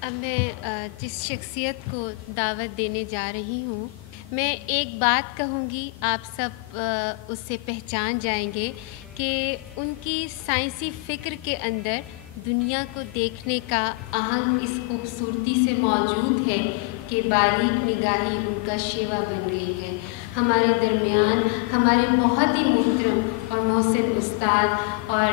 अब मैं जिस शख्सियत को दावत देने जा रही हूँ, मैं एक बात कहूँगी, आप सब उससे पहचान जाएंगे कि उनकी साइंसी फ़िक्र के अंदर दुनिया को देखने का आहंग इस खूबसूरती से मौजूद है कि बारीक निगाही उनका शेवा बन गई है। हमारे दरमियान हमारे बहुत ही मोहतरम और मोहसिन उस्ताद और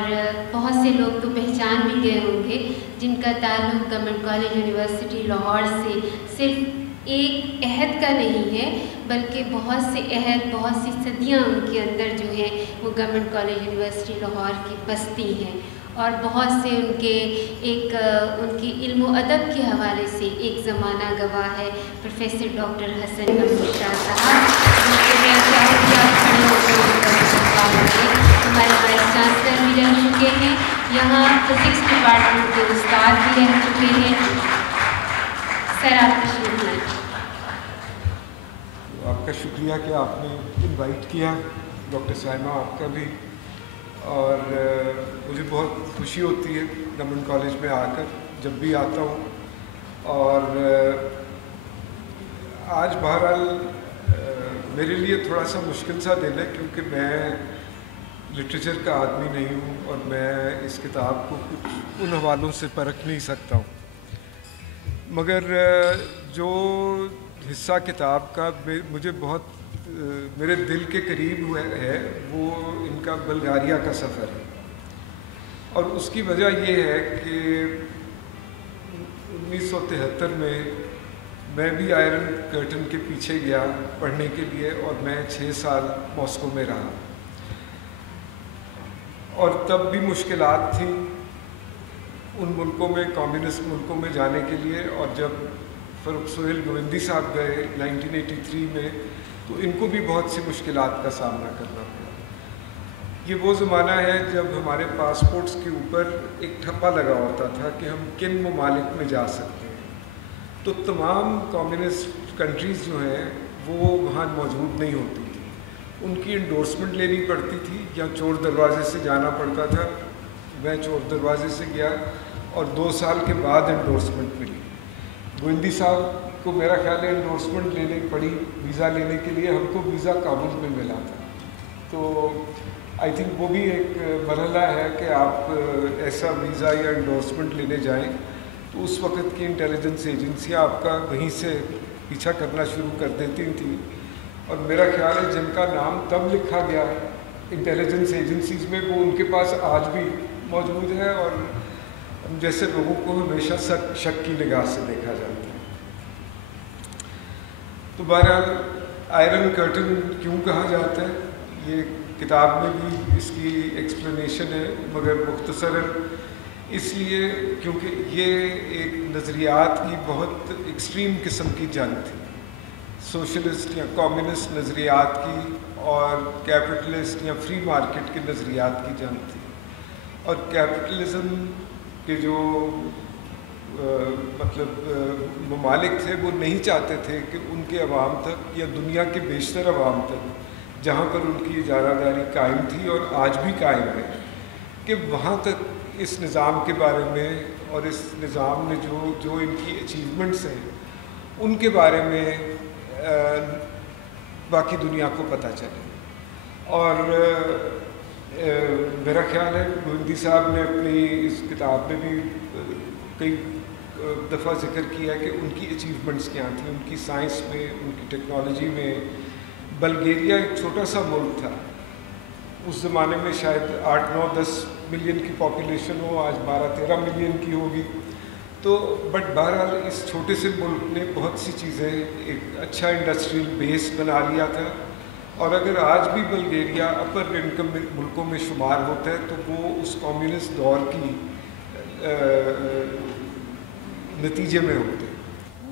बहुत से लोग तो पहचान भी गए होंगे, जिनका ताल्लुक़ गवर्नमेंट कॉलेज यूनिवर्सिटी लाहौर से सिर्फ एक अहद का नहीं है, बल्कि बहुत से अहद, बहुत सी सदियाँ उनके अंदर जो है वो गवर्नमेंट कॉलेज यूनिवर्सिटी लाहौर की बसती हैं। और बहुत से उनकी इल्म व अदब के हवाले से एक ज़माना गवाह है प्रोफेसर डॉक्टर हसन अब्दुल शाह साहब, जिनके मैं चाहूँगी आप खड़े होकर उनका हमारे वाइस चांसलर भी रह चुके हैं, यहाँ फिज़िक्स डिपार्टमेंट के उस्ताद भी रह चुके हैं। सर, आप तशरीफ़ लाएं। आपका शुक्रिया कि आपने इनवाइट किया, डॉक्टर साइमा आपका भी। और मुझे बहुत खुशी होती है गवर्नमेंट कॉलेज में आकर, जब भी आता हूँ। और आज बहरहाल मेरे लिए थोड़ा सा मुश्किल सा दिन है, क्योंकि मैं लिटरेचर का आदमी नहीं हूँ और मैं इस किताब को कुछ उन हवालों से परख नहीं सकता हूँ। मगर जो हिस्सा किताब का मुझे बहुत मेरे दिल के करीब हुआ है, वो इनका बल्गारिया का सफ़र है। और उसकी वजह ये है कि 1973 में मैं भी आयरन कर्टन के पीछे गया पढ़ने के लिए, और मैं 6 साल मॉस्को में रहा। और तब भी मुश्किलात थी उन मुल्कों में, कम्युनिस्ट मुल्कों में जाने के लिए। और जब फ़ारूक सोहेल गोविंदी साहब गए 1983 में, तो इनको भी बहुत सी मुश्किलात का सामना करना पड़ा। ये वो ज़माना है जब हमारे पासपोर्ट्स के ऊपर एक ठप्पा लगा होता था कि हम किन ममालिक में जा सकते हैं। तो तमाम कम्युनिस्ट कंट्रीज़ जो हैं वो वहाँ मौजूद नहीं होती थी, उनकी इंडोर्समेंट लेनी पड़ती थी या चोर दरवाज़े से जाना पड़ता था। मैं चोर दरवाज़े से गया और 2 साल के बाद इंडोर्समेंट मिली। गोविंदी साहब को मेरा ख्याल है इंडोर्समेंट लेनी पड़ी वीज़ा लेने के लिए, हमको वीज़ा काबुल में मिला था। तो आई थिंक वो भी एक मरहला है कि आप ऐसा वीज़ा या इंडोर्समेंट लेने जाएं, तो उस वक़्त की इंटेलिजेंस एजेंसियां आपका वहीं से पीछा करना शुरू कर देती थी। और मेरा ख्याल है जिनका नाम तब लिखा गया इंटेलिजेंस एजेंसीज़ में, वो उनके पास आज भी मौजूद है, और हम जैसे लोगों को हमेशा शक की निगाह से देखा जाता है। तो बहरहाल आयरन कर्टन क्यों कहा जाता है, ये किताब में भी इसकी एक्सप्लेनेशन है, मगर मुख्तसरन इसलिए क्योंकि ये एक नज़रियात की बहुत एक्सट्रीम किस्म की जंग थी, सोशलिस्ट या कम्युनिस्ट नज़रियात की और कैपिटलिस्ट या फ्री मार्केट के नज़रियात की जंग थी। और कैपिटलिज़म के जो ममालिक थे वो नहीं चाहते थे कि उनके अवाम तक या दुनिया के बेशतर अवाम तक जहाँ पर उनकी इजारादारी कायम थी और आज भी कायम है, कि वहाँ तक इस निज़ाम के बारे में और इस निज़ाम में जो इनकी अचीवमेंट्स हैं उनके बारे में बाकी दुनिया को पता चले। और मेरा ख्याल है गोविंदी साहब ने अपनी इस किताब में भी कई दफ़ा जिक्र किया है कि उनकी अचीवमेंट्स क्या थी, उनकी साइंस में, उनकी टेक्नोलॉजी में। बल्गेरिया एक छोटा सा मुल्क था, उस ज़माने में शायद 8, 9, 10 मिलियन की पॉपुलेशन हो, आज 12, 13 मिलियन की होगी। तो बट बहरहाल इस छोटे से मुल्क ने बहुत सी चीज़ें, एक अच्छा इंडस्ट्रियल बेस बना लिया था। और अगर आज भी बल्गेरिया अपर इनकम मुल्कों में शुमार होता है, तो वो उस कम्युनिस्ट दौर की नतीजे में होते।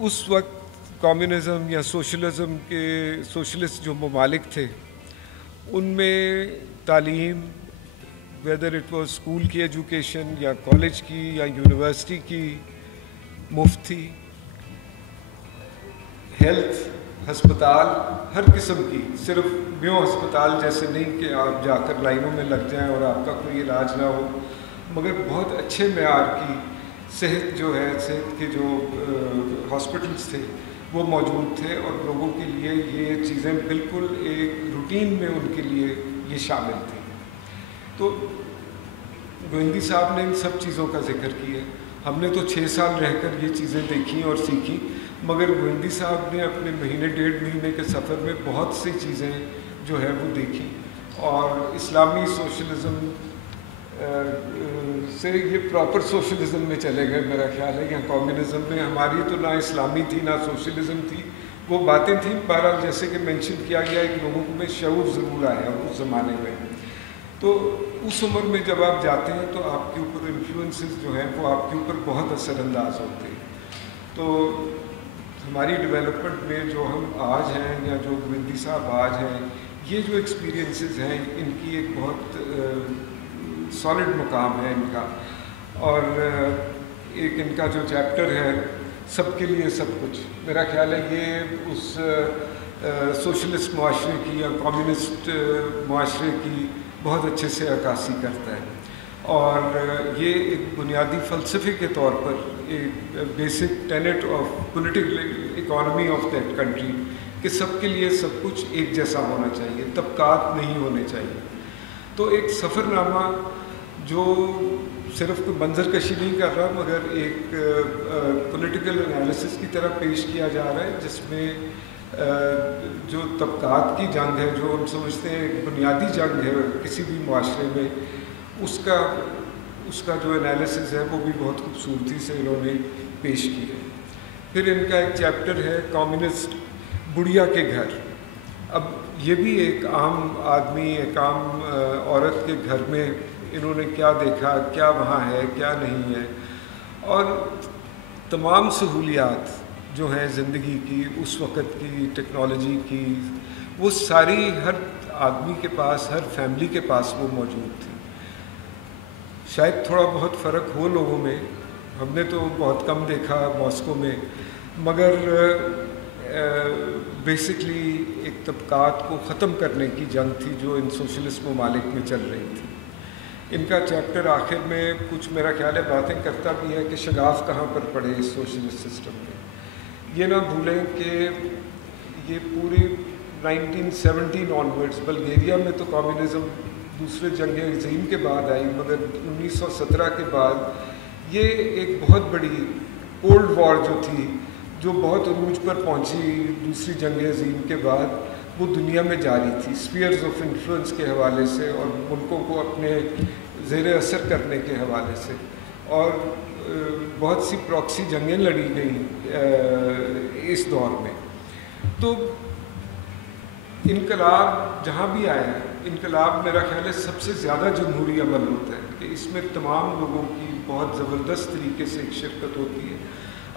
उस वक्त कम्युनिज़म या सोशलिज़म के सोशलिस्ट जो ममालिक थे, उनमें तालीम, वेदर इट वाज स्कूल की एजुकेशन या कॉलेज की या यूनिवर्सिटी की, मुफ्त थी। हेल्थ, हस्पताल हर किस्म की, सिर्फ म्यों हस्पताल जैसे नहीं कि आप जाकर लाइनों में लग जाएं और आपका कोई इलाज ना हो, मगर बहुत अच्छे मेयार की صحت جو ہے، صحت کے جو ہاسپٹلس تھے وہ موجود تھے، اور لوگوں کے لیے یہ چیزیں بالکل ایک روٹین میں ان کے لیے یہ شامل تھی. تو گووندی صاحب نے ان سب چیزوں کا ذکر کیا. ہم نے تو 6 سال رہ کر یہ چیزیں دیکھیں اور سیکھیں، مگر گووندی صاحب نے اپنے مہینے 1.5 مہینے کے سفر میں بہت سی چیزیں جو ہے وہ دیکھی. اور اسلامی سوشلزم سے یہ پراپر سوشلزم میں چلے گئے میرا خیال ہے. یا کمیونزم میں ہماری تو نہ اسلامی تھی نہ سوشلزم تھی، وہ باتیں تھیں. بہرحال جیسے کہ مینشن کیا گیا کہ لوگوں میں شعور ضرور آیا اس زمانے میں. تو اس عمر میں جب آپ جاتے ہیں تو آپ کے اوپر انفلوئنسز جو ہیں وہ آپ کے اوپر بہت اثر انداز ہوتے ہیں. تو ہماری ڈیولپمنٹ میں جو ہم آج ہیں یا جو گووندی صاحب آج ہیں، یہ جو ایکسپیرینسز ہیں ان کی ایک بہت سالڈ مقام ہے ان کا. اور ایک ان کا جو چیپٹر ہے سب کے لیے سب کچھ، میرا خیال ہے یہ اس سوشلسٹ معاشرے کی یا کمیونسٹ معاشرے کی بہت اچھے سے عکاسی کرتا ہے. اور یہ ایک بنیادی فلسفے کے طور پر ایک basic tenet of political economy of that country کہ سب کے لیے سب کچھ ایک جیسا ہونا چاہیے، طبقات نہیں ہونے چاہیے. تو ایک سفر نامہ جو صرف کوئی منظر کشی نہیں کر رہا مگر ایک پولیٹیکل انالیسس کی طرح پیش کیا جا رہا ہے، جس میں جو طبقات کی جنگ ہے، جو ہم سمجھتے ہیں ایک بنیادی جنگ ہے کسی بھی معاشرے میں، اس کا جو انالیسس ہے وہ بھی بہت خوبصورتی سے انہوں نے پیش کی ہے. پھر ان کا ایک چیپٹر ہے کمیونسٹ بڑھیا کے گھر. اب یہ بھی ایک عام آدمی، ایک عام عورت کے گھر میں انہوں نے کیا دیکھا، کیا وہاں ہے، کیا نہیں ہے. اور تمام سہولیات جو ہیں زندگی کی اس وقت کی، ٹیکنالوجی کی، وہ ساری ہر آدمی کے پاس، ہر فیملی کے پاس وہ موجود تھی. شاید تھوڑا بہت فرق ہو لوگوں میں، ہم نے تو بہت کم دیکھا ماسکو میں، مگر بیسکلی ایک طبقات کو ختم کرنے کی جنگ تھی جو ان سوشلسٹ ممالک میں چل رہی تھی. ان کا چیپٹر آخر میں کچھ میرا خیال ہے باتیں کرتا بھی ہے کہ شگاف کہاں پر پڑے اس سوشلسٹ سسٹم میں. یہ نہ بھولیں کہ یہ پوری 1917 آنورڈس، بلگیریا میں تو کمیونزم دوسرے جنگ عظیم کے بعد آئی، مگر 1917 کے بعد یہ ایک بہت بڑی کولڈ وار جو تھی، جو بہت عروج پر پہنچی دوسری جنگ عظیم کے بعد، وہ دنیا میں جاری تھی اسفیئرز آف انفلوئنس کے حوالے سے اور ملکوں کو اپنے زیر اثر کرنے کے حوالے سے. اور بہت سی پراکسی جنگیں لڑی گئیں اس دور میں. تو انقلاب جہاں بھی آیا ہے، انقلاب میرا خیال ہے سب سے زیادہ جمہوری عمل ہوتا ہے کہ اس میں تمام لوگوں کی بہت زبردست طریقے سے ایک شرکت ہوتی ہے.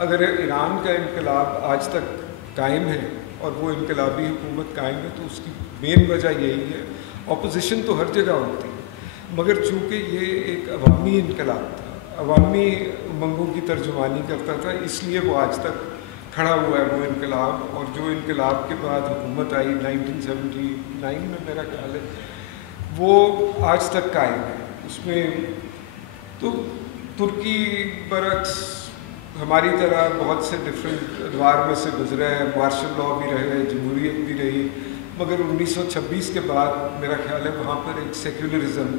اگر ایران کا انقلاب آج تک قائم ہے اور وہ انقلابی حکومت قائم ہے تو اس کی مین وجہ یہی ہے. اپوزیشن تو ہر جگہ ہوتی ہے، مگر چونکہ یہ ایک عوامی انقلاب تھا، عوامی امنگوں کی ترجمانی کرتا تھا، اس لیے وہ آج تک کھڑا ہوا ہے وہ انقلاب. اور جو انقلاب کے بعد حکومت آئی 1979 میں میرا خیال ہے وہ آج تک قائم ہے. اس میں تو ترکی برعکس ہماری طرح بہت سے ڈفرینٹ ادوار میں سے گزرا ہے، مارشل لاء بھی رہے، جمہوریت بھی رہی، مگر 1926 کے بعد میرا خیال ہے وہاں پر ایک سیکولرزم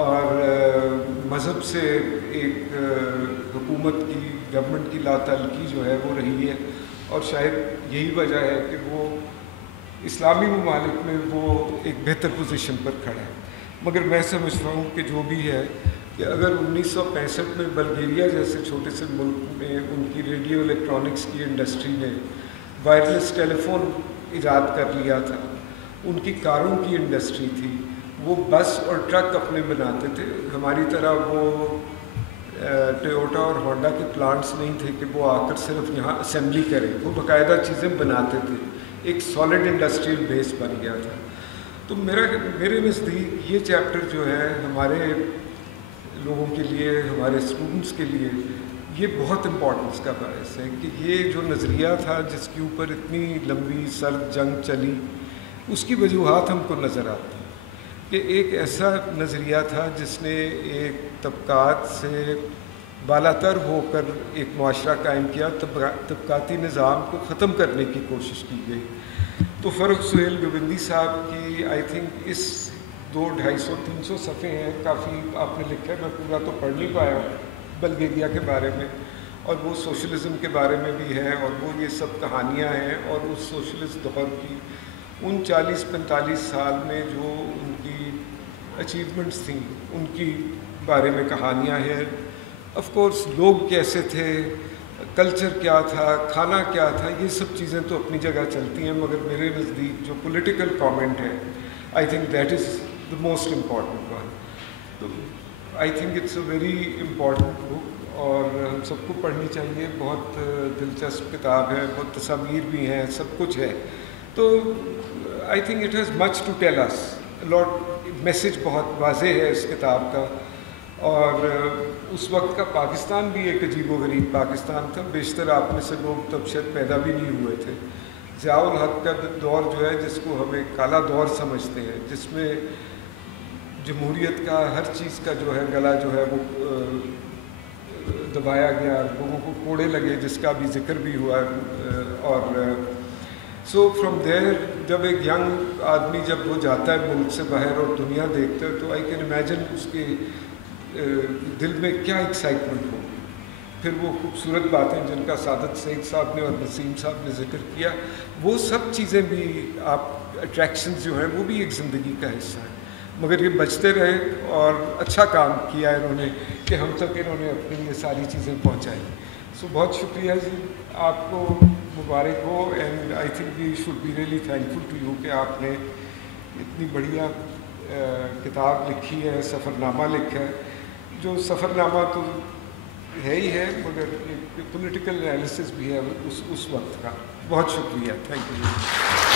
اور مذہب سے ایک حکومت کی، گورنمنٹ کی لا تعلقی جو ہے وہ رہی ہے. اور شاید یہی وجہ ہے کہ وہ اسلامی ممالک میں وہ ایک بہتر پوزیشن پر کھڑا ہے. مگر میں سمجھتا ہوں کہ جو بھی ہے کہ اگر 1965 میں بلگیریا جیسے چھوٹے سے ملک میں ان کی ریڈیو الیکٹرانکس کی انڈسٹری نے وائرلیس ٹیلی فون ایجاد کر لیا تھا، ان کی کاروں کی انڈسٹری تھی، وہ بس اور ٹرک اپنے بناتے تھے. ہماری طرح وہ ٹویوٹا اور ہونڈا کے پلانٹس نہیں تھے کہ وہ آ کر صرف یہاں اسمبلی کریں، وہ باقاعدہ چیزیں بناتے تھے. ایک سالڈ انڈسٹریل بیس بن گیا تھا. تو میرے نزدیک یہ چیپٹر جو ہے ہمارے لوگوں کے لیے، ہمارے اسٹوڈنٹس کے لیے یہ بہت امپورٹنس کا باعث ہے کہ یہ جو نظریہ تھا جس کے اوپر اتنی لمبی سرد جنگ چلی، اس کی وجوہات ہم کو نظر آتی ہیں کہ ایک ایسا نظریہ تھا جس نے ایک طبقات سے बालातर होकर एक मुआशरा कायम किया, तबकाती निज़ाम को ख़त्म करने की कोशिश की गई। तो फ़र्रुख सुहेल गोविंदी साहब की आई थिंक इस 200-250-300 सफ़े हैं, काफ़ी आपने लिखा है, मैं पूरा तो पढ़ नहीं पाया बल्गेरिया के बारे में, और वो सोशलिज़म के बारे में भी है, और वो ये सब कहानियाँ हैं, और उस सोशलिस्ट दौर की उन 40-45 साल में जो उनकी अचीवमेंट्स थी उनकी बारे में कहानियाँ हैं। ऑफ कोर्स लोग कैसे थे, कल्चर क्या था, खाना क्या था, ये सब चीज़ें तो अपनी जगह चलती हैं, मगर मेरे नज़दीक जो पॉलिटिकल कमेंट है I think that is the most important one. तो I think it's a very important book और हम सबको पढ़नी चाहिए। बहुत दिलचस्प किताब है, बहुत तस्वीर भी हैं, सब कुछ है। तो I think it has much to tell us lot. Message बहुत वाज़ेह है इस किताब का। और उस वक्त का पाकिस्तान भी एक अजीबोगरीब पाकिस्तान था। बेशतर आप में से लोग तब शायद पैदा भी नहीं हुए थे। ज़ियाउल हक का दौर जो है, जिसको हम एक काला दौर समझते हैं, जिसमें जमहूरियत का हर चीज़ का जो है गला जो है वो दबाया गया, लोगों को कोड़े लगे, जिसका भी जिक्र भी हुआ। और सो फ्रॉम देयर जब एक यंग आदमी जब वो जाता है मुल्क से बाहर और दुनिया देखता है, तो आई कैन इमेजिन उसके दिल में क्या एक्साइटमेंट होगी। फिर वो खूबसूरत बातें जिनका सादत सईद साहब ने और नसीम साहब ने जिक्र किया, वो सब चीज़ें भी आप अट्रैक्शंस जो हैं वो भी एक ज़िंदगी का हिस्सा है। मगर ये बचते रहे और अच्छा काम किया इन्होंने कि हम तक इन्होंने अपनी ये सारी चीज़ें पहुँचाई। सो बहुत शुक्रिया जी, आपको मुबारक हो। And I think we should be really thankful to you कि आपने इतनी बढ़िया किताब लिखी है, सफ़रनामा लिखा है। जो सफ़रनामा तो है ही है, मगर एक पॉलिटिकल एनालिसिस भी है उस वक्त का। बहुत शुक्रिया, थैंक यू।